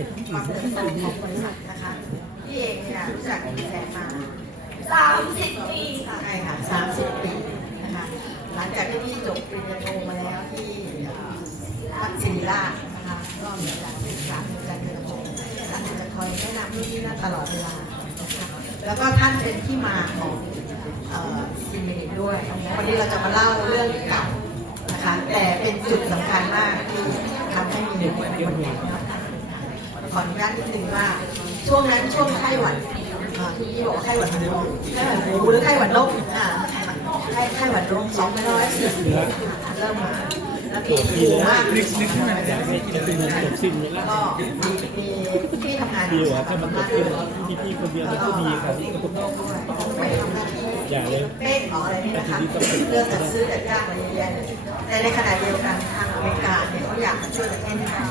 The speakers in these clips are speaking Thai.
ยดที่คอื่วามนเติไม่บโตค่อยดีของบริษัทนะคะพี่เองเนี่ยรู้จักกับแสนมาสามสิบปีค่ะใช่ค่ะสามสิบปีนะคะหลังจากที่พี่จบปริญญาโทมาแล้วที่ทักศิริราชนะคะก็มีการศึกษาในการเงินของท่านจะคอยแนะนำพี่ที่นั่นตลอดเวลานะคะแล้วก็ท่านเป็นที่มาของซีเมนด้วยวันนี้เราจะมาเล่าเรื่องเก่านะคะแต่เป็นจุดสำคัญมากที่ทำให้มีหนึ่งคนใหญ่ ขออนุญาตนิดนึงว่า ช่วงนั้นช่วงไข้หวัดอ่าที่พี่บอกว่าไข้หวัดหมูไข้หวัดหมูหรือไข้หวัดนกอ่าไข้ไข้หวัดนกสองพันร้อยสี่สิบเริ่มมาแล้วพี่อยู่มากนึกนึกขึ้นมาจากไม่จะเป็นเงินจบสิ้นแล้วก็มีมีที่ทำงานดีกว่าถ้ามันจบสิ้นพี่พี่คนเดียวมันก็ดีครับไปทำหน้าที่อย่าเลยเป๊กของอะไรนี่นะคะเรื่องจัดซื้อจัดจ้างอะไรเยอะแยะแต่ในขณะเดียวกันทางอเมริกาเนี่ยเขาอยากช่วยประเทศไทย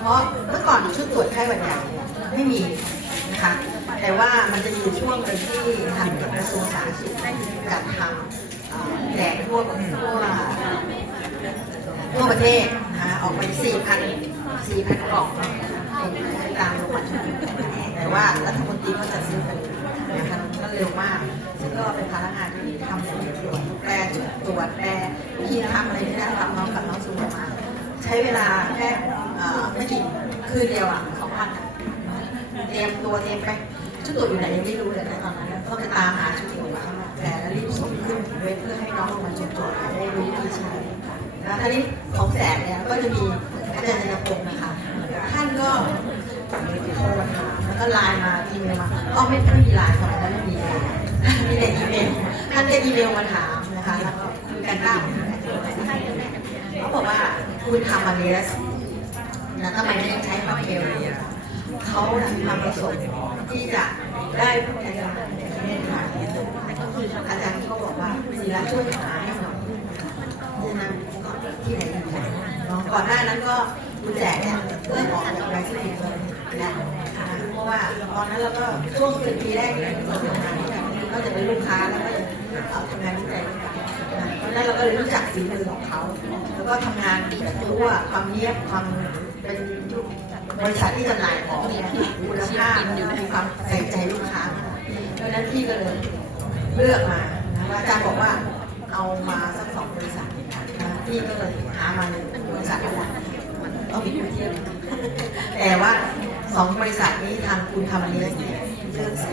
เพราะเมื่อก่อนชุดตรวจไข้หวัดใหญ่ไม่มีนะคะแต่ว่ามันจะมีช่วงหนึ่งที่ทางกระทรวงสาธารณสุขจัดทำแจกทั่วทั่วทั่วประเทศนะคะออกไป 4,000 4,000กล่องตามโรงพยาบาลแต่ว่ารัฐมนตรีก็จะซื้อกันนะคะก็เร็วมาก ซึ่งก็เป็นพนักงานที่ทำสิ่งตรวจแปลจุดตรวจแปลวิธีทำอะไรนี่นะรับน้องกับน้องสุวรรณมาใช้เวลาแค่ ไม่กี่คืนเดียวอะสองวันอะเตรียมตัวเตรียมไปชุดตรวจอยู่ไหนยังไม่รู้เลยนะตอนนั้นต้องไปตามหาชุดตรวจแต่แล้วรีบส่งขึ้นเว็บเพื่อให้น้องมาจุดตรวจได้รู้วิธีใช้แล้วทีนี้ของแสนเนี่ยก็จะมีอาจารย์นายพงศ์นะคะท่านก็โทรมาถามแล้วก็ไลน์มาอีเมลมาอ๋อไม่ไม่มีไลน์สมัยนั้นไม่มีเลยมีแต่อีเมลท่านก็อีเมลมาถามนะคะแล้วก็คุยกันได้เขาบอกว่าคุณทำมาเลส นะทำไมไม่ใช้พับเมลเลยเขาทำประสบที่จะได้ผู้แทนจำหน่ยในประเทศไทยอาจารย์เขาบอกว่าศิลาช่วยหาให้หน่อยดังนั้นที่ไหนอยู่ไหนเนาะก่อนหน้านั้นก็คุณแจกเนี่ยเริ่มออกจากรายชื่อเลยนะเพราะว่าตอนนั้นเราก็ช่วงเป็นปีแรกเนี่ยเราทำงานด้กันนอกจากเป็นลูกค้าแล้วก็เอาทำงานวิจัยด้วยกันเพราะนั้นเราก็เลยรู้จักฝีมือของเขา แล้วก็ทำงานรู้ว่าความเนียบความ เป็นบริษัทที่จำหน่ายของคุณภาพมีความใส่ใจลูกค้าเพราะนั้นพี่ก็เลยเลือกมาอาจารย์บอกว่าเอามาสักสองบริษัทพี่ก็เลยหามาหนึ่งบริษัทอะไรต้องมีเทียบแต่ว่าสองบริษัทนี้ทางคุณทำอันนี้เนี่ยเลือกสี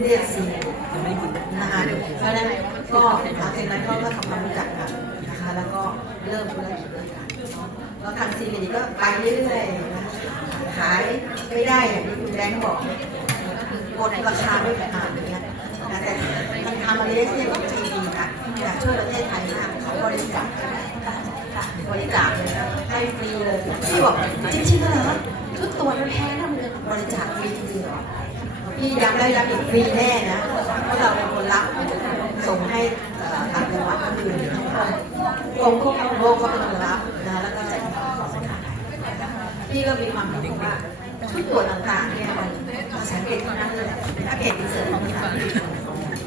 เลือกสีนะคะเพราะฉะนั้นก็หลังจากนั้นก็ทำความรู้จักกันนะคะแล้วก็ เริ่มธุรกิจด้วยกันเนาะแล้วทางซีเมดีก็ไปเรื่อยๆนะขายไม่ได้อย่างที่คุณแบงค์บอกกดราคาด้วยขนาดนี้นะแต่มันทำอะไรได้เนี่ยจริงนะอยากช่วยประเทศไทยมากเขาบริจาคบริจาคเลยให้ฟรีเลยพี่บอกจริงๆเหรอชุดตัวมันแพงนะมึงบริจาคฟรีจริงเหรอพี่ย้ำได้ย้ำอีกฟรีแน่นะเพราะเราเป็นคนรับส่งให้ทางจังหวัดก็คือ กรมควบคุมโรคก็เป็นคนรับนะแล้วก็จ่ายเงินพี่ก็มีความรู้ว่าชุดตรวจต่างๆเนี่ยมันภาษาอังกฤษเท่านั้นเลยเป็นอัปเดตอินเสร์ตของภาษาอังกฤษ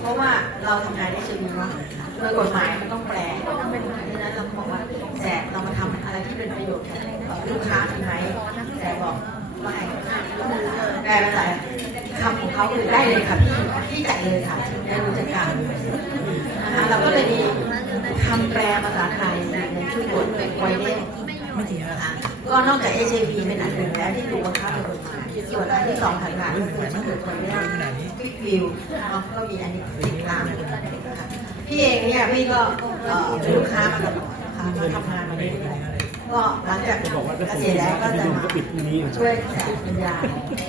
เพราะว่าเราทำงานได้เชิงว่าโดยกฎหมายมันต้องแปลเพราะฉะนั้นเราบอกว่าแจกเรามาทำอะไรที่เป็นประโยชน์กับลูกค้าดีไหมแจกบอกว่าไงแปลภาษาคำของเขาคือได้เลยค่ะพี่พี่จ่ายเลยค่ะได้รู้จักการนะคะเราก็เลยมีคำแปล ภาษาไทยในชุดบทไวเล่นะคะก็นอกจาก HIV เป็นอันหนึ่งแล้วที่ถูกบังคับโดยกฎหมายส่วนอันที่สองถัดมาก็คือชุดบทไวเล่ฟิกวิวก็มีอันนี้ติดตามนะคะพี่เองเนี่ยพี่ก็เอ่อเป็นลูกค้ามาตลอดนะคะมาทำงานมาเรื่อยๆก็หลังจากจะบอกว่าถ้าเกผมษียณแล้วก็จะผมมาก็ปิดพรุ่งนี้ช่วยแสนปัญญา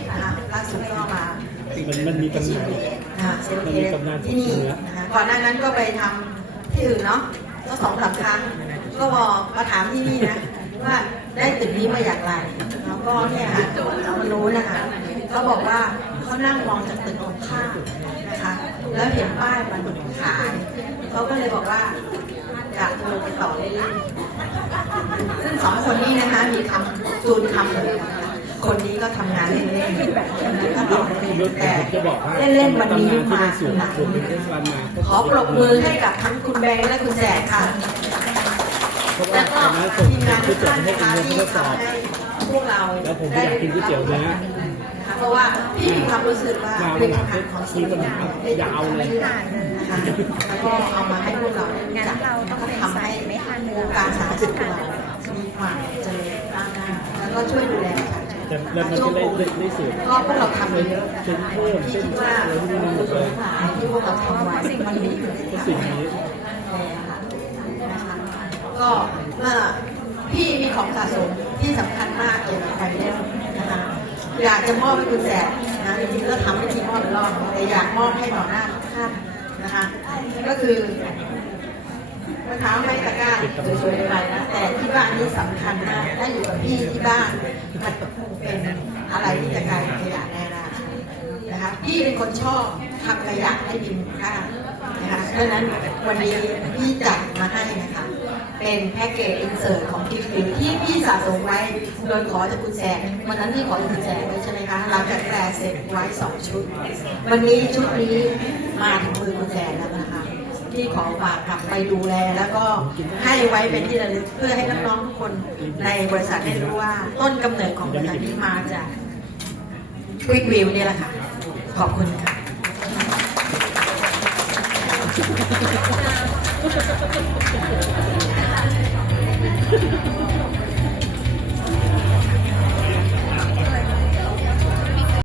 นะคะล่าสุดก็มามันมันมีตำนานนะคะเซลล์เคสที่นี่นะคะก่อนหน้านั้นก็ไปทำที่อื่นเนาะ ก็สองสามครั้ง ก็บอกมาถามที่นี่นะว่าได้ตึกนี้มาอย่างไร แล้วก็เนี่ยค่ะเรารู้นะคะเขาบอกว่าเขานั่งมองจากตึกตรงข้ามนะคะ แล้วเห็นป้ายมันขายเขาก็เลยบอกว่าอยากโทรไปต่อเล่นๆซึ่งสองคนนี้นะคะมีคำจูนคำเลยนะ คนนี้ก็ทำงานเล่นๆก็ต่อเล่นๆแต่จะบอกว่าเล่นๆวันนี้มาขอปรบมือให้กับทั้งคุณแบงค์และคุณแจกค่ะแล้วก็ส่งทีมงานคืทุอกท่านให้นะเป็นคะเงินที่ทดสอบทำให้วกเราแล้วผมก็อยากกินก๋วยเตี๋ยวเนื้อนะเพราะว่าพี่มีความรู้สึกว่าเป็นมาอาหารของมีปัญหาได้ยาวเลยนะคะแล้วก็เอามาให้พวกเราได้จักงั้นเราต้องทำให้วงการสาธารณสุขของเรามีความเจริญก้าวหน้าแล้วก็ช่วยดูแล แต่แล้วมันก็ได้ได้ได้สูตรก็พวกเราทำไปเยอะเส้นเพิ่มเส้นคิดว่าอะไรพวกนี้มันหมดเลยที่พวกเราทำไว้สิ่งมันมีอยู่ในก็สิ่งนี้นะคะก็เมื่อพี่มีของสะสมที่สำคัญมากเกี่ยวกับไฟเดลนะคะอยากจะมอบให้คุณแสบนะจริงๆก็ทำให้ทีมอบรอบแต่อยากมอบให้ต่อหน้าทุกท่านนะคะก็คือ มะพร้าวไม่ตะกร้าสวยๆไปนะแต่ที่บ้านนี้สำคัญมากถ้าอยู่กับพี่ที่บ้านมันเป็นอะไรที่จะกลายเป็นขยะแน่นอนะคะพี่เป็นคนชอบทำขยะให้มีมูลค่านะคะดังนั้นวันนี้พี่จัดมาให้นะคะเป็นแพ็กเกจอินเสิร์ตของกิฟต์ที่พี่สะสมไว้โดยขอจากคุณแสงวันนั้นพี่ขอจากคุณแสงไว้ใช่ไหมคะหลังจากแปลเสร็จไว้สองชุด วันนี้ชุดนี้มาถึงมือคุณแสงแล้ว ที่ขอฝากกลับไปดูแล แล้วก็ให้ไว้เป็นที่ระลึกเพื่อให้น้องๆทุกคนในบริษัทได้รู้ว่าต้นกำเนิดของบริษัทนี้มาจากควิกวิวเนี่ยแหละค่ะ ขอบคุณค่ะเ